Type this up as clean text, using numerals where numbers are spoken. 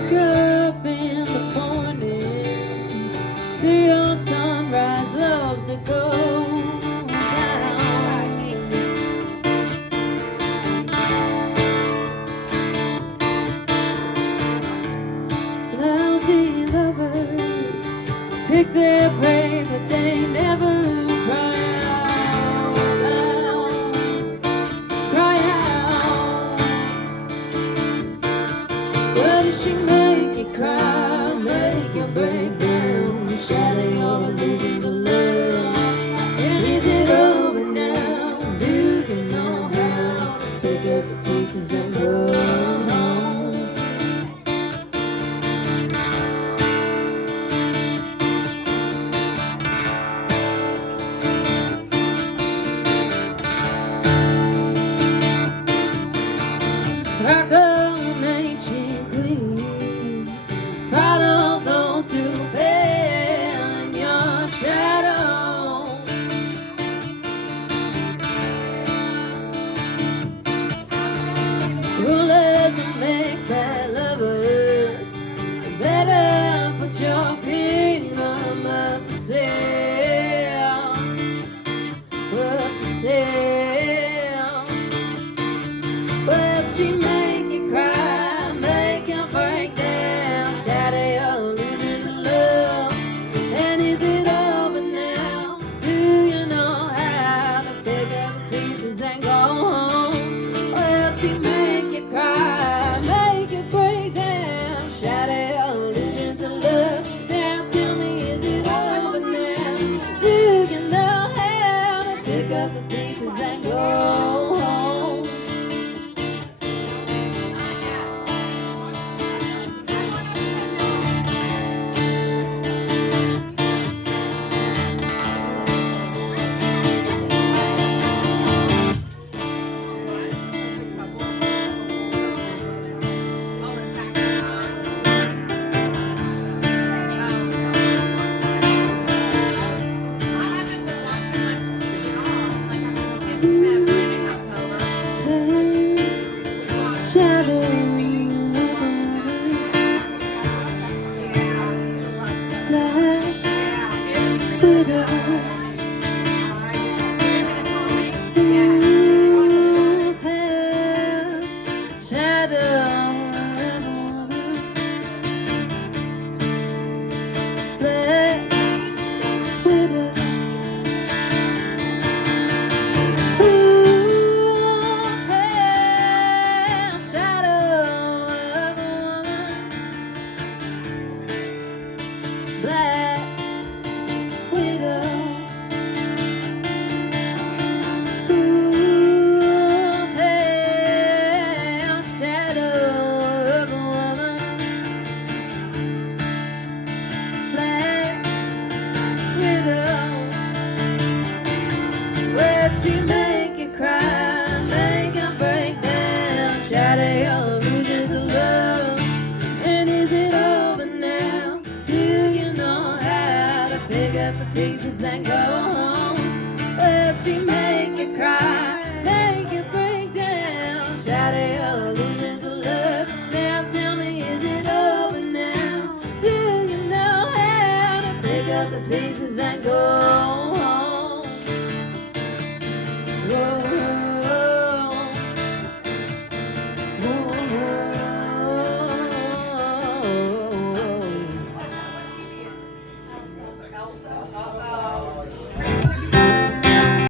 Wake up in the morning, see your sunrise loves to go down. Lousy lovers pick their prey, but they never cry out, cry out. But does she make you cry, make you break down, shatter your illusions of love? And is it over now? Do you know how to pick up the pieces and go home? Like an ancient queen, follow those who fell in your shadow. Rulers and make bad lovers, better put your kingdom up for sale, up for sale. Well, she make you cry, make you break down, shatter your illusions of love. And is it over now? Do you know how to pick up the pieces and go home? Well, she make you cry, make you break down, shatter your illusions of love. Now tell me, is it over now? Do you know how to pick up the pieces and go home? Shadow, black widow, shadow, black widow. Black widow, ooh, pale shadow of a woman. Black widow, well, she make you cry, make you break down, shatter your illusions of love. And is it over now? Do you know how to pick up the pieces and go home? Well, she make you cry, make you break down, shatter your illusions of love. Now tell me, is it over now? Do you know how to pick up the pieces and go